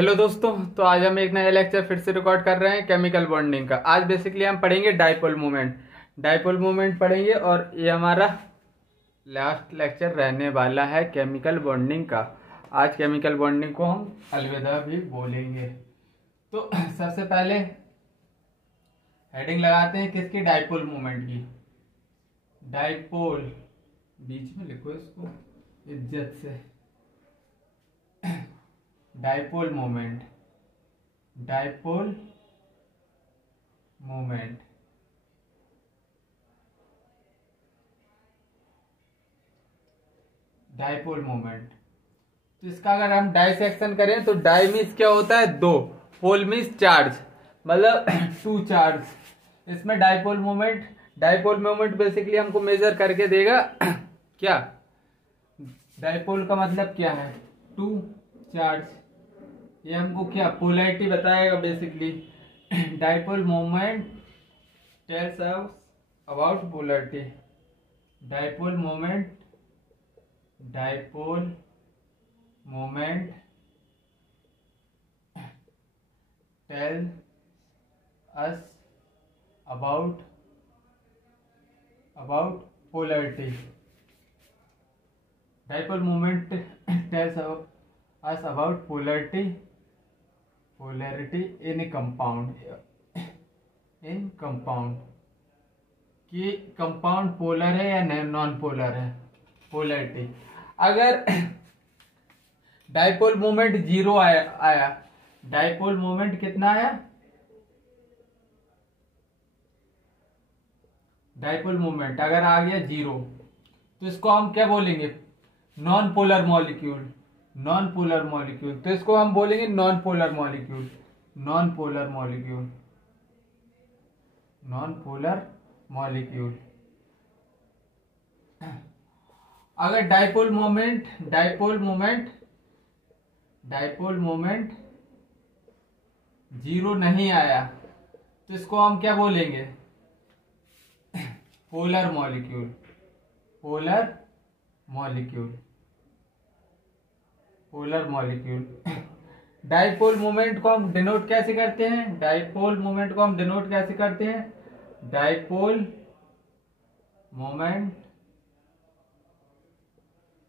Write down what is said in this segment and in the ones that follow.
Hello दोस्तों, तो आज हम एक नया लेक्चर फिर से रिकॉर्ड कर रहे हैं केमिकल बॉन्डिंग का। आज बेसिकली हम पढ़ेंगे डाइपोल मोमेंट। डाइपोल मोमेंट पढ़ेंगे और ये हमारा लास्ट लेक्चर रहने वाला है केमिकल बॉन्डिंग का। आज केमिकल बॉन्डिंग को हम अलविदा भी बोलेंगे। तो सबसे पहले हेडिंग लगाते हैं किसकी, डाइपोल मोमेंट की। डाइपोल बीच में लिखो इसको इज्जत से। Dipole moment, dipole moment. Dipole moment, तो इसका अगर हम डाइसेक्शन करें तो डाई मीन्स क्या होता है, दो, पोल मीन्स चार्ज, मतलब टू चार्ज। इसमें डाइपोल मोमेंट बेसिकली हमको मेजर करके देगा क्या, डाइपोल का मतलब क्या है, टू चार्ज। ये हमको क्या पोलैरिटी बताएगा basically. Dipole moment tells us about polarity. Dipole moment tells us about polarity. Dipole moment tells us about polarity in compound कि कंपाउंड पोलर है या नॉन पोलर है, पोलैरिटी। अगर डाइपोल मोमेंट जीरो आया, डाइपोल मोमेंट कितना आया, dipole moment अगर आ गया जीरो, तो इसको हम क्या बोलेंगे, नॉन पोलर मॉलिक्यूल। तो इसको हम बोलेंगे नॉन पोलर मॉलिक्यूल। अगर डाइपोल मोमेंट जीरो नहीं आया, तो इसको हम क्या बोलेंगे, पोलर मॉलिक्यूल। डाइपोल मोमेंट को हम डिनोट कैसे करते हैं, dipole moment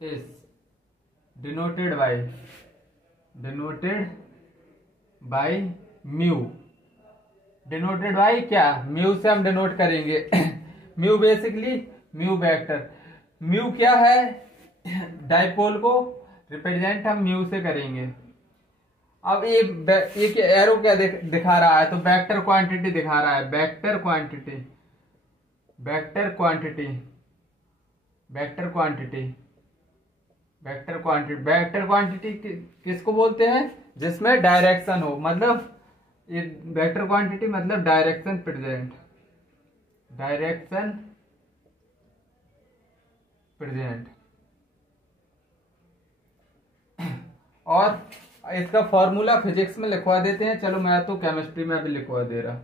is denoted by mu. Denoted by क्या, म्यू से हम डिनोट करेंगे। Mu basically mu vector. Mu क्या है, डाइपोल को रिप्रेजेंट हम म्यू से करेंगे। अब ये एरो क्या दिखा रहा है, तो वेक्टर क्वांटिटी दिखा रहा है। वेक्टर क्वांटिटी किसको बोलते हैं, जिसमें डायरेक्शन हो, मतलब ये वेक्टर क्वांटिटी मतलब डायरेक्शन प्रेजेंट। और इसका फॉर्मूला फिजिक्स में लिखवा देते हैं। चलो, मैं तो केमिस्ट्री में अभी लिखवा दे रहा।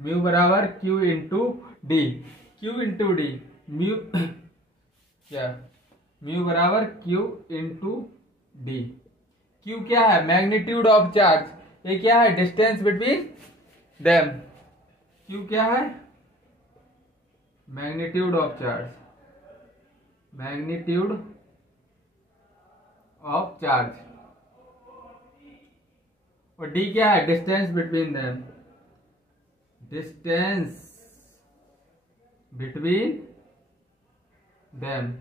म्यू बराबर क्यू इंटू डी। म्यू क्या, म्यू बराबर क्यू इंटू डी। क्यू क्या है, मैग्नीट्यूड ऑफ चार्ज। ये क्या है, डिस्टेंस बिटवीन देम। क्यू क्या है, मैग्नीट्यूड ऑफ चार्ज। और डी क्या है, डिस्टेंस बिटवीन देम।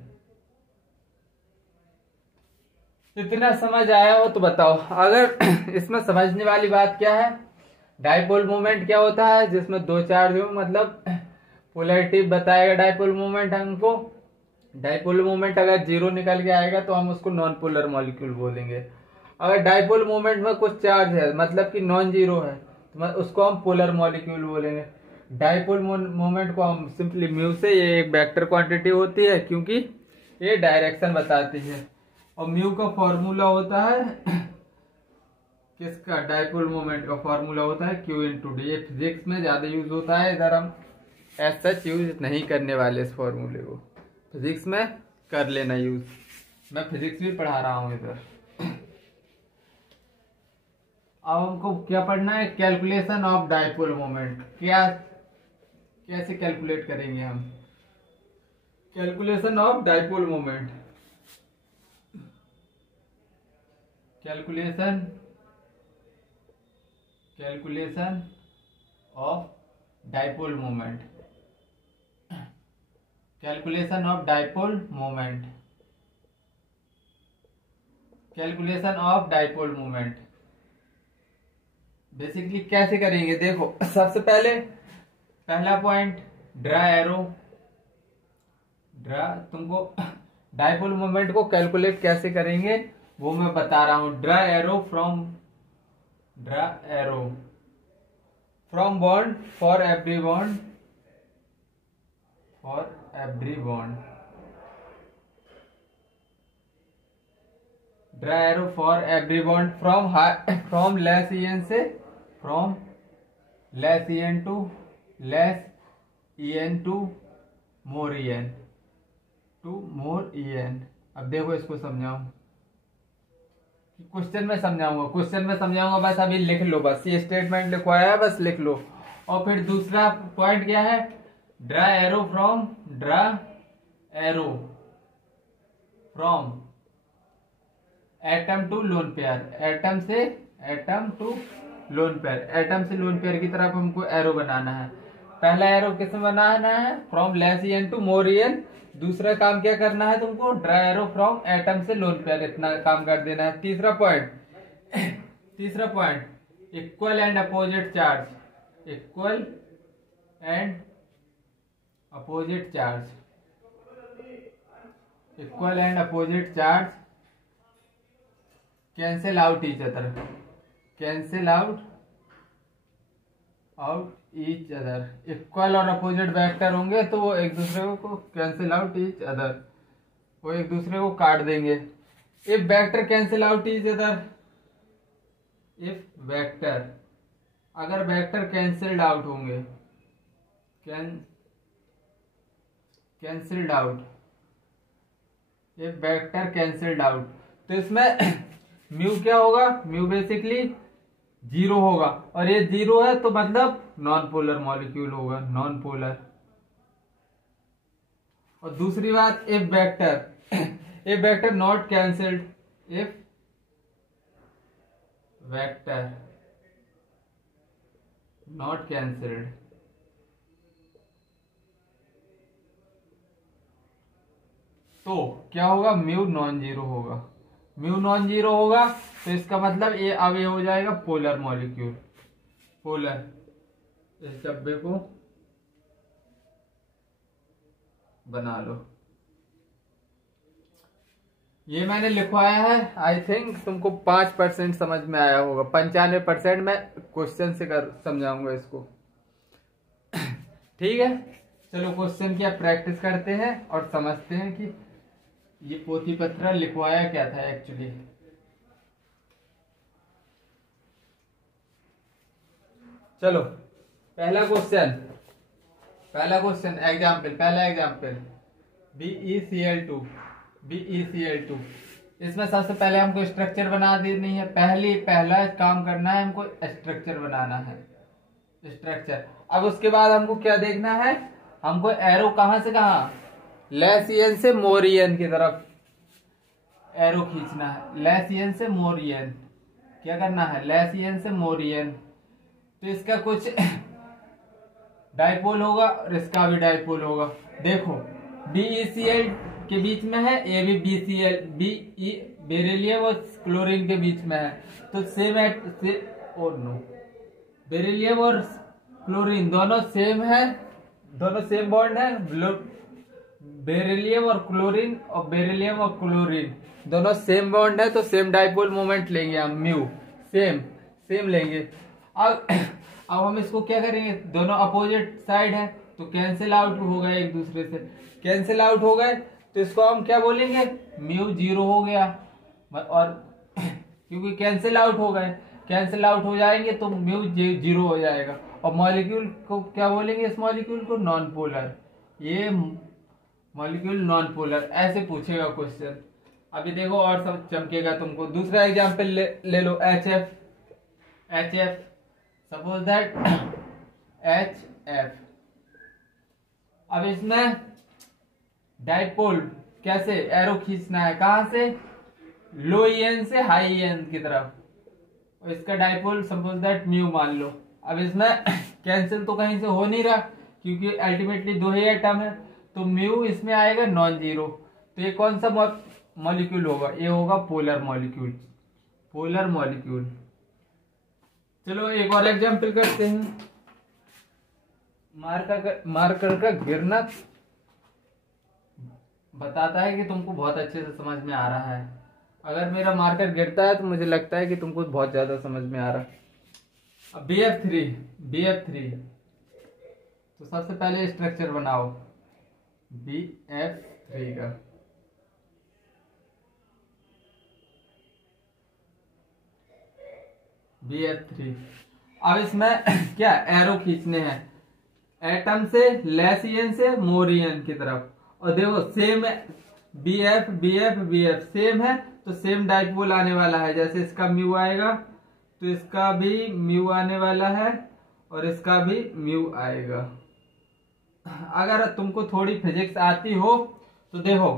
इतना समझ आया हो तो बताओ। अगर इसमें समझने वाली बात क्या है, डाइपोल मोमेंट क्या होता है, जिसमें दो चार्ज हो, मतलब पोलैरिटी बताएगा डाइपोल मोमेंट हमको। डाइपोल मोमेंट अगर जीरो निकल के आएगा तो हम उसको नॉन पोलर मॉलिक्यूल बोलेंगे। अगर डाइपोल मोमेंट में कुछ चार्ज है, मतलब कि नॉन जीरो है, तो उसको हम पोलर मॉलिक्यूल बोलेंगे। डाइपोल मोमेंट को हम सिंपली म्यू से, ये एक वेक्टर क्वांटिटी होती है क्योंकि ये डायरेक्शन बताती है। और म्यू का फॉर्मूला होता है किसका, डाइपोल मोमेंट का फॉर्मूला होता है क्यू इंटू डी। ये फिजिक्स में ज्यादा यूज होता है, इधर हम एज सच यूज नहीं करने वाले इस फॉर्मूले को। फिजिक्स में कर लेना यूज, मैं फिजिक्स भी पढ़ा रहा हूं इधर। अब हमको क्या पढ़ना है, कैलकुलेशन ऑफ डाइपोल मोमेंट। क्या कैसे कैलकुलेट करेंगे हम, calculation of dipole moment, calculation of dipole moment, calculation of dipole moment, calculation of dipole moment basically कैसे करेंगे। देखो सबसे पहले पहला पॉइंट, ड्रा एरो, तुमको डाइपोल मोमेंट को कैलकुलेट कैसे करेंगे वो मैं बता रहा हूं। Draw arrow from bond for every bond, draw arrow for every bond from less EN से, from less EN to more EN अब देखो इसको समझाऊं, क्वेश्चन में समझाऊंगा, बस अभी लिख लो, बस ये स्टेटमेंट लिखवाया है, बस लिख लो। और फिर दूसरा पॉइंट क्या है, draw arrow from atom to lone pair, atom से लोन पेयर की तरफ हमको एरो बनाना है। पहला एरो किसमें बनाना है, from less EN to more EN। दूसरा काम क्या करना है तुमको, ड्रा एरो फ्रॉम एटम से लोन पेयर, इतना काम कर देना है। तीसरा point equal and opposite charge, cancel out each other, equal और अपोजिट वेक्टर होंगे तो वो एक दूसरे को कैंसिल आउट ईच अदर, वो एक दूसरे को काट देंगे। If vector cancel out each other, अगर वेक्टर कैंसिल्ड आउट होंगे, तो इसमें म्यू क्या होगा, म्यू बेसिकली 0 होगा, और ये 0 है तो मतलब नॉन पोलर मॉलिक्यूल होगा, नॉन पोलर। और दूसरी बात, इफ वेक्टर नॉट कैंसिल्ड, तो क्या होगा, म्यू नॉन जीरो होगा, तो इसका मतलब ये अब ये हो जाएगा पोलर मॉलिक्यूल, इस डब्बे को बना लो। ये मैंने लिखवाया है, आई थिंक तुमको 5% समझ में आया होगा, 95% मैं क्वेश्चन से समझाऊंगा इसको। ठीक है, चलो क्वेश्चन की प्रैक्टिस करते हैं और समझते हैं कि ये पोथी पत्र लिखवाया क्या था एक्चुअली। चलो पहला क्वेश्चन एग्जाम्पल BeCl2। इसमें सबसे पहले हमको स्ट्रक्चर बना देनी है, पहला काम करना है, हमको स्ट्रक्चर बनाना है, स्ट्रक्चर। अब उसके बाद हमको क्या देखना है, हमको एरो कहां से कहां, लेस EN से मोर EN की तरफ एरो खींचना है, लेस EN से मोर EN, क्या करना है, लेस EN से मोर EN। तो इसका कुछ डाइपोल होगा और इसका भी डाइपोल होगा। देखो BeCl के बीच में है, ये भी BeCl, बेरिलियम और क्लोरीन के बीच में है, तो बेरिलियम और क्लोरीन दोनों सेम है, दोनों सेम बॉन्ड है। बेरिलियम और क्लोरीन दोनों सेम बॉन्ड है, तो सेम डाइपोल मोमेंट लेंगे हम, म्यू सेम लेंगे। अब हम इसको क्या करेंगे, दोनों अपोजिट साइड है तो कैंसिल आउट हो गए, एक दूसरे से कैंसिल आउट हो गए, तो इसको हम क्या बोलेंगे, म्यू 0 हो गया। और क्योंकि कैंसिल आउट हो गए, कैंसिल आउट हो जाएंगे तो म्यू 0 हो जाएगा। और मॉलिक्यूल को क्या बोलेंगे, इस मॉलिक्यूल को नॉन पोलर, ये मॉलिक्यूल नॉन पोलर, ऐसे पूछेगा क्वेश्चन। अभी देखो और सब चमकेगा तुमको। दूसरा एग्जांपल ले लो, HF HF, suppose that HF। अब इसमें डाइपोल कैसे एरो खींचना है, कहां से, लो EN से हाई EN की तरफ, और इसका डाइपोल सपोज दैट म्यू मान लो। अब इसमें कैंसिल तो कहीं से हो नहीं रहा क्योंकि अल्टीमेटली दो ही एटम है, तो म्यू इसमें आएगा नॉन जीरो। तो ये कौन सा मॉलिक्यूल होगा, ये होगा पोलर मॉलिक्यूल, पोलर मॉलिक्यूल। चलो एक और एग्जांपल करते हैं। मार्कर का गिरना बताता है कि तुमको बहुत अच्छे से समझ में आ रहा है। अगर मेरा मार्कर गिरता है तो मुझे लगता है कि तुमको बहुत ज्यादा समझ में आ रहा है। अब BF3 तो सबसे पहले स्ट्रक्चर बनाओ BF3 का। BF3 अब इसमें क्या एरो खींचने हैं, एटम से लेस EN से मोर EN की तरफ। और देखो सेम BF सेम है तो सेम डाइपोल आने वाला है। जैसे इसका म्यू आएगा तो इसका भी म्यू आने वाला है और इसका भी म्यू आएगा। अगर तुमको थोड़ी फिजिक्स आती हो तो देखो,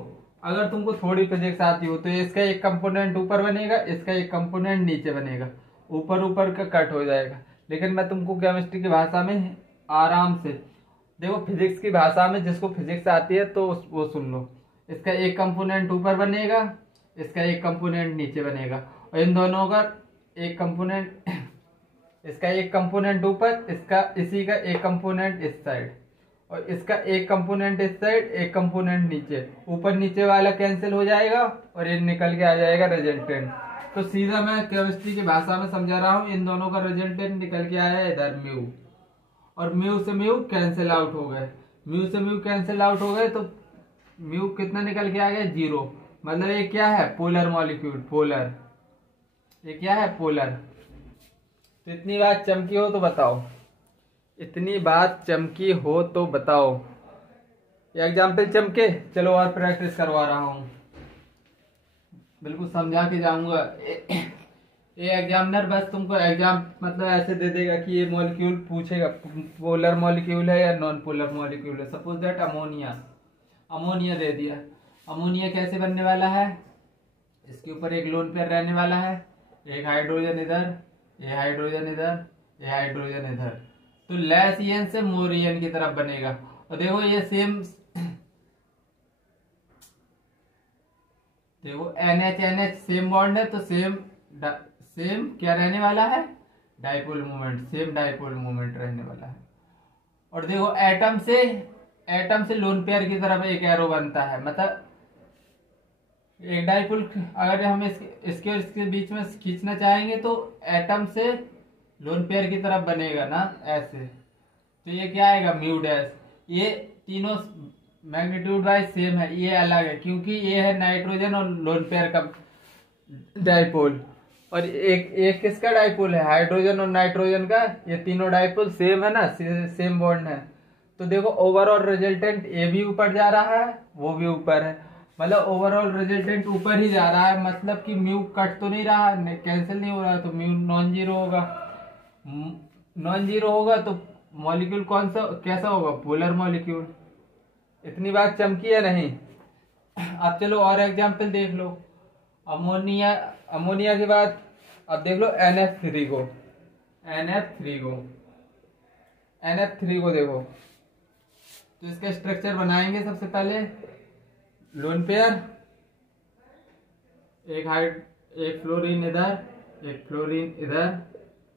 अगर तुमको थोड़ी फिजिक्स आती हो तो इसका एक कंपोनेंट ऊपर बनेगा, इसका एक कंपोनेंट नीचे बनेगा, ऊपर का कट हो जाएगा। लेकिन मैं तुमको केमिस्ट्री की भाषा में आराम से देखो, फिजिक्स की भाषा में जिसको फिजिक्स आती है तो वो सुन लो। इसका एक कंपोनेंट ऊपर बनेगा, इसका एक कंपोनेंट नीचे बनेगा, और इन दोनों का एक कंपोनेंट इसका एक कंपोनेंट ऊपर, इसका इसी का एक कंपोनेंट इस साइड, और इसका एक कंपोनेंट इस साइड, एक कंपोनेंट नीचे। ऊपर नीचे वाला कैंसिल हो जाएगा और ये निकल के आ जाएगा रिजल्टेंट। तो सीधा मैं केमिस्ट्री की भाषा में समझा रहा हूँ, इन दोनों का रिजल्टेंट निकल के आया इधर म्यू, और म्यू से म्यू कैंसिल आउट हो गए, म्यू से म्यू कैंसिल आउट हो गए तो म्यू कितना निकल के आ गया, जीरो। मतलब ये क्या है, पोलर मॉलिक्यूल, पोलर। ये क्या है, पोलर। तो इतनी बात चमकी हो तो बताओ, इतनी बात चमकी हो तो बताओ। ये एग्जाम्पल चमके, चलो और प्रैक्टिस करवा रहा हूं, बिल्कुल समझा के जाऊंगा। ये एग्जामिनर बस तुमको एग्जाम मतलब ऐसे दे देगा कि ये मॉलिक्यूल पूछेगा पोलर मॉलिक्यूल है या नॉन पोलर मॉलिक्यूल है। सपोज दैट अमोनिया दे दिया। अमोनिया कैसे बनने वाला है, इसके ऊपर एक लोन पेयर रहने वाला है, एक हाइड्रोजन इधर, ये हाइड्रोजन इधर, ये हाइड्रोजन इधर। तो लेस EN से मोर EN की तरफ बनेगा। और देखो ये सेम, देखो NH सेम बॉन्ड है तो सेम क्या रहने वाला है, dipole moment, same dipole moment रहने वाला है। और देखो एटम से लोन पेयर की तरफ एक एरो बनता है, मतलब एक डाइपोल अगर हम इसके बीच में खींचना चाहेंगे तो एटम से लोन पेयर की तरफ बनेगा ना ऐसे। तो ये क्या आएगा, म्यू डैश। ये तीनों मैग्नीट्यूड वाइज सेम है, ये अलग है क्योंकि ये है नाइट्रोजन और लोन पेयर का डाइपोल, और एक किसका डाइपोल है, हाइड्रोजन और नाइट्रोजन का। ये तीनों डाइपोल सेम है ना, सेम बॉन्ड है। तो देखो ओवरऑल रिजल्टेंट ये भी ऊपर जा रहा है, वो भी ऊपर है, मतलब ओवरऑल रिजल्टेंट ऊपर ही जा रहा है। मतलब कि म्यू कट तो नहीं रहा, कैंसिल नहीं हो रहा, तो म्यू नॉन जीरो होगा। नॉन जीरो होगा तो मॉलिक्यूल कौन सा कैसा होगा, पोलर मॉलिक्यूल। इतनी बात चमकी है नहीं। अब चलो और एग्जांपल देख लो। अमोनिया के बाद अब देख लो NF3 को देखो। तो इसका स्ट्रक्चर बनाएंगे सबसे पहले, लोन पेयर, एक फ्लोरीन इधर, एक फ्लोरीन इधर,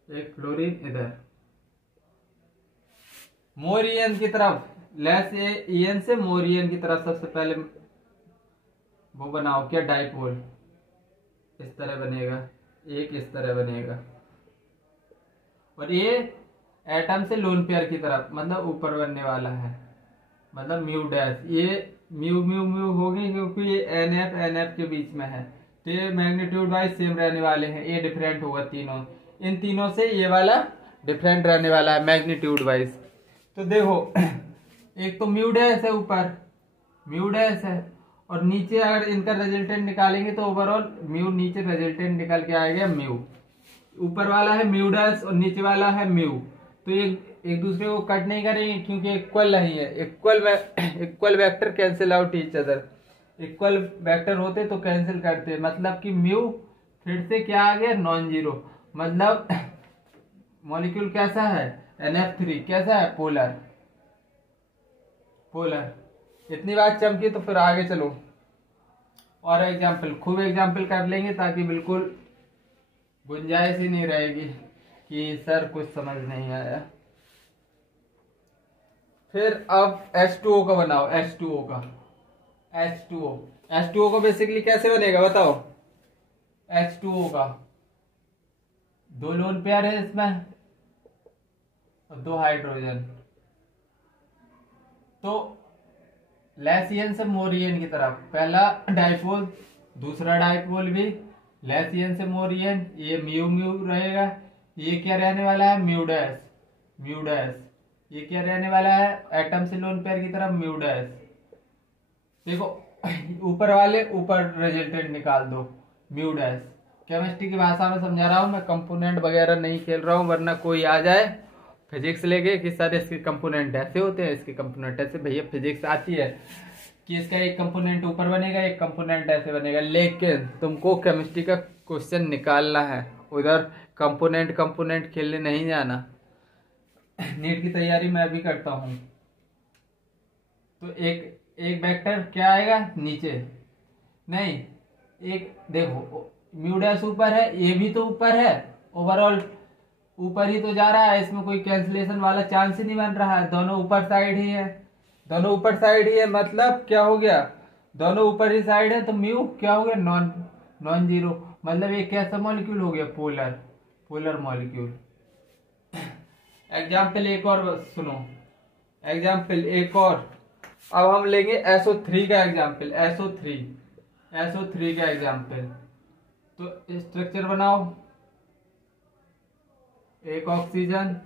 एक फ्लोरीन इधर। मोर EN की तरफ, लेस EN से मोर EN की तरफ सबसे पहले वो बनाओ, क्या डाइपोल। इस तरह बनेगा, एक इस तरह बनेगा, और ये एटम से लोन पेयर की तरफ मतलब ऊपर बनने वाला है, मतलब म्यू डैश। ये म्यू म्यू म्यू होगी क्योंकि ये NF के बीच में है, तो ये मैग्नीट्यूड वाइज सेम रहने वाले हैं। ये डिफरेंट होगा तीनों, इन तीनों से ये वाला डिफरेंट रहने वाला है मैग्नीट्यूड वाइज। तो देखो एक तो म्यू डैश है, ऊपर म्यू डैश है, और नीचे अगर इनका रिजल्टेंट निकालेंगे तो ओवरऑल म्यू नीचे रिजल्टेंट निकल के आएगा म्यू। ऊपर वाला है म्यू डैश और नीचे वाला है म्यू, तो एक दूसरे को कट नहीं करेंगे क्योंकि इक्वल नहीं है। Equal vector cancel out each other, equal vector होते तो कैंसिल करते, मतलब कि म्यू फिर से क्या आ गया, नॉन जीरो। मतलब मॉलिक्यूल कैसा है, NF3 कैसा है, पोलर। इतनी बात चमकी तो फिर आगे चलो और एग्जाम्पल, खूब एग्जाम्पल कर लेंगे ताकि बिल्कुल गुंजाइश ही नहीं रहेगी कि सर कुछ समझ नहीं आया। फिर अब H2O का बनाओ, H2O को बेसिकली कैसे बनेगा बताओ। H2O का 2 लोन पेयर है इसमें और 2 हाइड्रोजन, तो लेसियन से मोरियन की तरफ, पहला डाइपोल दूसरा डाइपोल भी लेसियन से मोरियन, ये म्यू म्यू रहेगा, ये क्या रहने वाला है, म्यू डैश, ये क्या रहने वाला है, एटम से लोन पेयर की तरफ म्यू डैश। देखो ऊपर रिजल्टेंट निकाल दो, म्यू डैश। केमिस्ट्री की भाषा में समझा रहा हूं मैं, कंपोनेंट वगैरह नहीं खेल रहा हूं, वरना कोई आ जाए फिजिक्स लेके कि सर इसके कंपोनेंट ऐसे होते हैं, इसके कंपोनेंट ऐसे। भैया फिजिक्स आती है कि इसका एक कंपोनेंट ऊपर बनेगा, एक कंपोनेंट ऐसे बनेगा, लेकिन तुमको केमिस्ट्री का क्वेश्चन निकालना है, उधर कंपोनेंट खेलने नहीं जाना। नीट की तैयारी मैं भी करता हूँ, तो एक वेक्टर क्या आएगा नीचे, नहीं एक देखो म्यू डैश ऊपर है, ये भी तो ऊपर है, ओवरऑल ऊपर ही तो जा रहा है, इसमें कोई कैंसिलेशन वाला चांस ही नहीं बन रहा है, दोनों ऊपर साइड ही है, मतलब क्या हो गया, दोनों ऊपर ही साइड है, तो म्यू क्या हो गया, नॉन जीरो। मतलब ये कैसा मॉलिक्यूल हो गया, पोलर मॉलिक्यूल। एग्जाम्पल एक और सुनो, अब हम लेंगे SO3 का एग्जाम्पल, SO3 का एग्जाम्पल। तो स्ट्रक्चर बनाओ, एक ऑक्सीजन,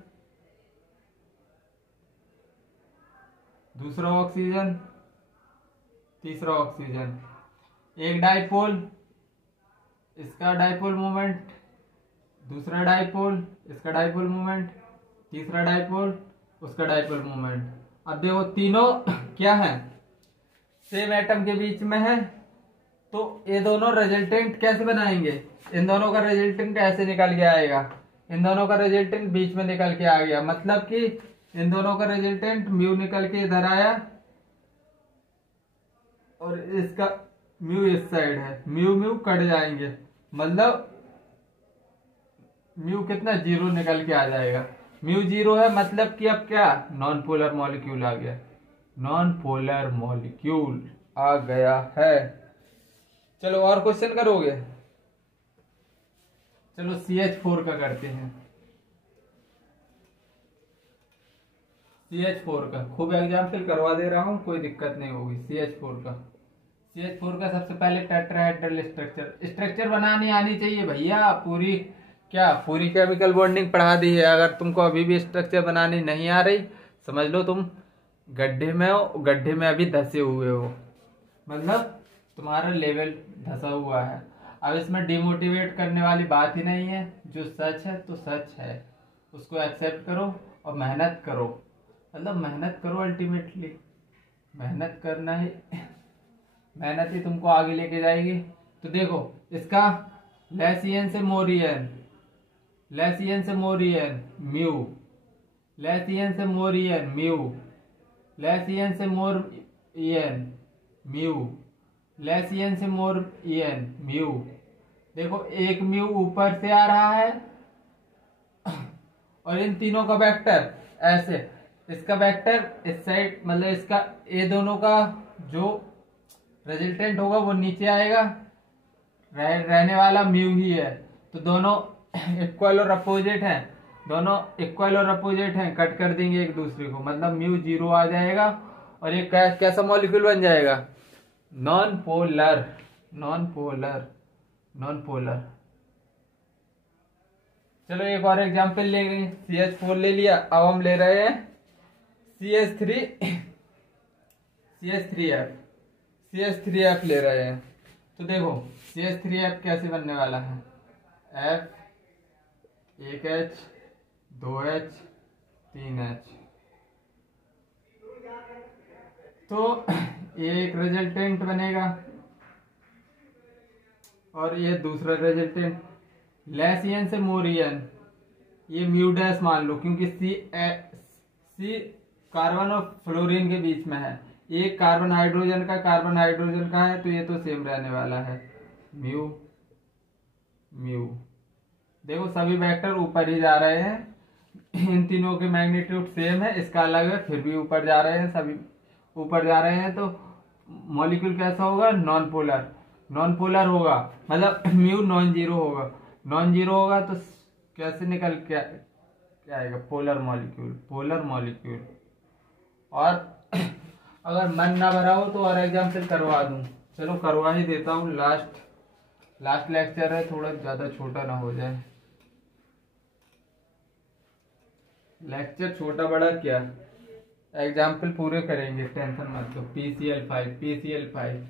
दूसरा ऑक्सीजन, तीसरा ऑक्सीजन, एक डाइपोल, इसका डाइपोल मोमेंट, दूसरा डाइपोल, इसका डाइपोल मोमेंट, तीसरा डाइपोल, उसका डाइपोल मोमेंट। अब देखो तीनों क्या है, सेम एटम के बीच में है, तो ये दोनों रिजल्टेंट कैसे बनाएंगे, इन दोनों का रिजल्टेंट ऐसे निकल के आएगा, इन दोनों का रिजल्टेंट बीच में निकल के आ गया, मतलब कि इन दोनों का रिजल्टेंट म्यू निकल के इधर आया और इसका म्यू इस साइड है, म्यू कट जाएंगे, मतलब म्यू कितना, जीरो निकल के आ जाएगा। म्यू जीरो है, मतलब कि अब क्या, नॉन पोलर मॉलिक्यूल आ गया, है। चलो और क्वेश्चन करोगे, चलो CH4 का करते हैं। CH4 का खूब एग्जाम्पल करवा दे रहा हूं, कोई दिक्कत नहीं होगी। CH4 का सबसे पहले टेट्राहेड्रल स्ट्रक्चर बनानी आनी चाहिए भैया, पूरी केमिकल बॉन्डिंग पढ़ा दी है। अगर तुमको अभी भी स्ट्रक्चर बनानी नहीं आ रही, समझ लो तुम गड्ढे में हो, गड्ढे में अभी धसे हुए हो, मतलब तुम्हारा लेवल धसा हुआ है। अब इसमें डिमोटिवेट करने वाली बात ही नहीं है, जो सच है तो सच है, उसको एक्सेप्ट करो और मेहनत करो, मतलब मेहनत करो, अल्टीमेटली मेहनत करना ही, मेहनत ही तुमको आगे लेके जाएगी। तो देखो इसका लेसियन से मोरियन म्यू, लेसियन से मोरियन म्यू, लेसियन से मोरियन म्यू, लेसियन से मोरियन म्यू। देखो एक म्यू ऊपर से आ रहा है और इन तीनों का वेक्टर ऐसे, इसका वेक्टर इस साइड, मतलब इसका ये दोनों का जो रिजल्टेंट होगा वो नीचे आएगा, रहने वाला म्यू ही है। तो दोनों इक्वल और अपोजिट हैं, कट कर देंगे एक दूसरे को, मतलब म्यू जीरो आ जाएगा और ये कैसा मॉलिक्यूल बन जाएगा, नॉन पोलर। चलो एक और एग्जांपल लेंगे, CH4 ले लिया, अब हम ले रहे हैं CH3F ले रहे हैं। तो देखो CH3F कैसे बनने वाला है, 1H 2H 3H। तो ये एक रिजल्टेंट बनेगा और ये दूसरा रिजल्टेंट। लेस ईएन से मोर ईएन, ये म्यू डैश मान लो, क्योंकि सी कार्बन और फ्लोरीन के बीच में है। एक कार्बन हाइड्रोजन का है, तो ये तो सेम रहने वाला है, म्यू म्यू। देखो सभी वेक्टर ऊपर ही जा रहे हैं, इन तीनों के मैग्नीट्यूड सेम है, इसका अलग है, फिर भी ऊपर जा रहे हैं, सभी ऊपर जा रहे हैं। तो मॉलिक्यूल कैसा होगा? Non polar. नॉन पोलर होगा मतलब म्यू नॉन जीरो होगा। नॉन जीरो होगा तो कैसे निकल क्या आएगा? Polar molecule, polar molecule. और अगर मन ना भरा हो तो और एग्जाम्पल करवा दूं, चलो करवा ही देता हूँ। लास्ट लेक्चर है, थोड़ा ज्यादा छोटा ना हो जाए। लेक्चर छोटा बड़ा क्या, एग्जाम्पल पूरे करेंगे, टेंशन मत लो। PCl5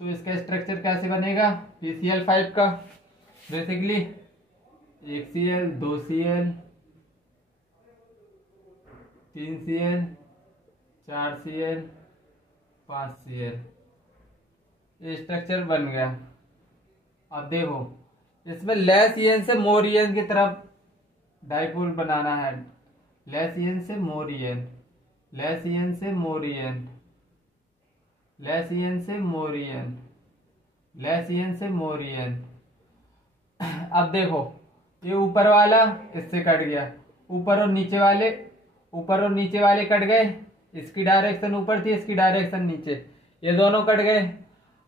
तो इसका स्ट्रक्चर कैसे बनेगा? PCl5 का basically 1Cl 2Cl 3Cl 4Cl 5Cl, ये स्ट्रक्चर बन गया। अब देखो इसमें लेस ईएन से मोर ईएन की तरफ डाइपोल बनाना है। लेस ईएन से मोर ईएन, लेस ईएन से मोर ईएन, लेस ईएन से मोर ईएन, लेस ईएन से मोर ईएन। अब देखो ये ऊपर वाला इससे कट गया, ऊपर और नीचे वाले कट गए। इसकी डायरेक्शन ऊपर थी, इसकी डायरेक्शन नीचे, ये दोनों कट गए।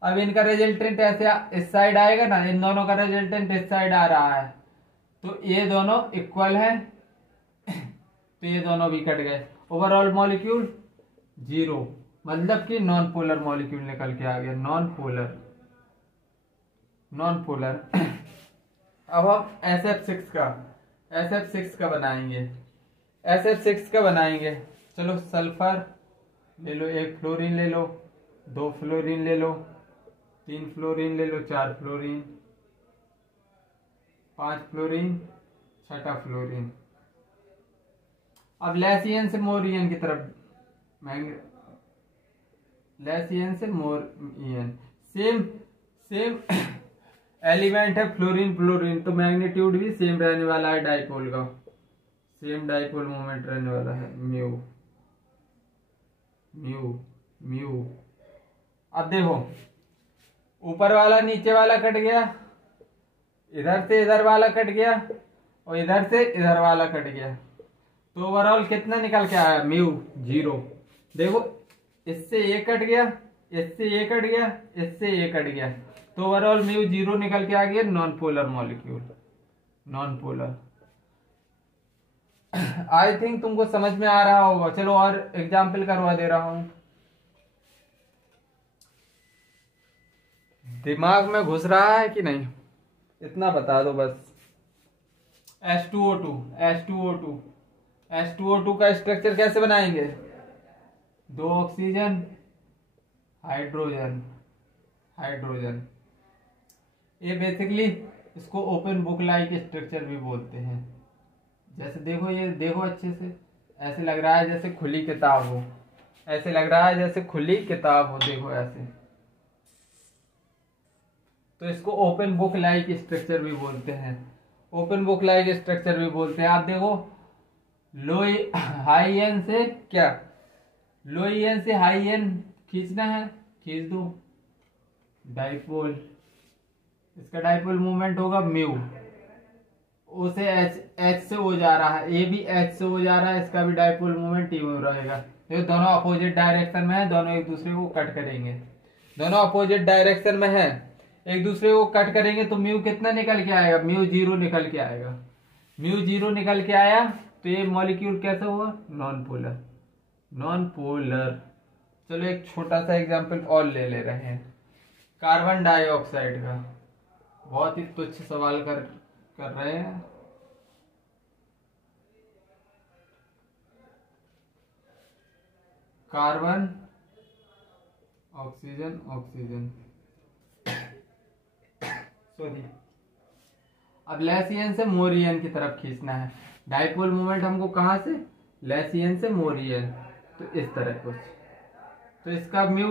अब इनका रिजल्टेंट ऐसे इस साइड आएगा ना, इन दोनों का रिजल्टेंट इस साइड आ रहा है, तो ये दोनों इक्वल है, तो ये दोनों भी कट गए। ओवरऑल मॉलिक्यूल 0, मतलब कि नॉन पोलर मॉलिक्यूल निकल के आ गया, नॉन पोलर। अब हम SF6 का बनाएंगे। चलो सल्फर ले लो, 1 फ्लोरीन ले लो, 2 फ्लोरीन ले लो, 3 फ्लोरीन ले लो, 4 फ्लोरीन, 5 फ्लोरीन, 6 फ्लोरीन। अब लेस ईएन से मोर ईएन की तरफ, लेस ईएन से मोर ईएन, सेम एलिमेंट है फ्लोरीन, तो मैग्नीट्यूड भी सेम रहने वाला है डाइपोल का, सेम डाइपोल मोमेंट रहने वाला है, म्यू। अब देखो ऊपर वाला नीचे वाला कट गया, इधर से इधर वाला कट गया, और इधर से इधर वाला कट गया, तो ओवरऑल कितना निकल के आया? म्यू 0। देखो इससे ये कट गया, इससे ये कट गया, इससे ये कट गया, तो ओवरऑल म्यू 0 निकल के आ गया, non polar molecule, non polar. I think तुमको समझ में आ रहा होगा। चलो और एग्जाम्पल करवा दे रहा हूं, दिमाग में घुस रहा है कि नहीं, इतना बता दो बस। H2O2 का स्ट्रक्चर कैसे बनाएंगे? 2 ऑक्सीजन हाइड्रोजन। ये बेसिकली इसको ओपन बुक लाइक स्ट्रक्चर भी बोलते हैं। जैसे देखो, ये देखो अच्छे से, ऐसे लग रहा है जैसे खुली किताब हो, देखो ऐसे, तो इसको ओपन बुक लाइक स्ट्रक्चर भी बोलते हैं, आप देखो लो ईएन से हाई एन खींचना है, खींच दो, डाइपोल, इसका डाइपोल मूवमेंट होगा म्यू। ओ से एच से ओ जा रहा है, ए भी एच से ओ जा रहा है, इसका भी डाइपोल मूवमेंट टी रहेगा। तो दोनों अपोजिट डायरेक्शन में है, दोनों एक दूसरे को कट करेंगे, तो म्यू कितना निकल के आएगा? म्यू 0 निकल के आया, तो ये मॉलिक्यूल कैसा हुआ? Non polar. चलो एक छोटा सा एग्जांपल और ले रहे हैं, कार्बन डाइऑक्साइड का। बहुत ही तुच्छ सवाल कर रहे हैं। कार्बन, ऑक्सीजन, सॉरी, अब लेस ईएन से मोर ईएन की तरफ खींचना है। डाइपोल मोमेंट हमको कहाँ से, लेस ईएन से मोर ईएन, तो इस तरह कुछ। तो इसका म्यू,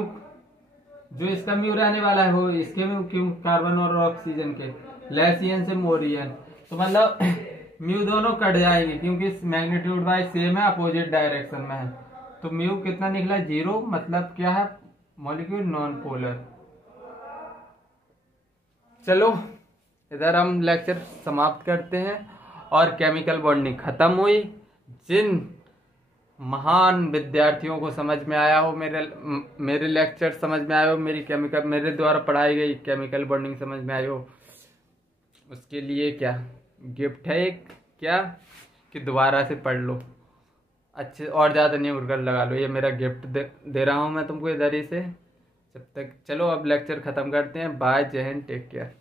जो इसका म्यू रहने वाला है वो इसके म्यू क्यों, कार्बन और ऑक्सीजन के, लेस ईएन से मोर ईएन। तो मतलब म्यू दोनों कट जाएंगे क्योंकि मैग्नीट्यूड वाइज सेम है, अपोजिट डायरेक्शन में है। तो म्यू कितना निकला, 0, मतलब क्या है, मॉलिक्यूल नॉन पोलर। चलो इधर हम लेक्चर समाप्त करते हैं और केमिकल बॉन्डिंग खत्म हुई। जिन महान विद्यार्थियों को समझ में आया हो, मेरे लेक्चर समझ में आए हो, मेरे द्वारा पढ़ाई गई केमिकल बॉन्डिंग समझ में आई हो, उसके लिए क्या गिफ्ट है एक, क्या कि दोबारा से पढ़ लो अच्छे, और ज़्यादा नहीं उर्गर लगा लो। ये मेरा गिफ्ट दे रहा हूँ मैं तुमको इधर ही से। जब तक चलो अब लेक्चर ख़त्म करते हैं। बाय, जय हिंद, टेक केयर।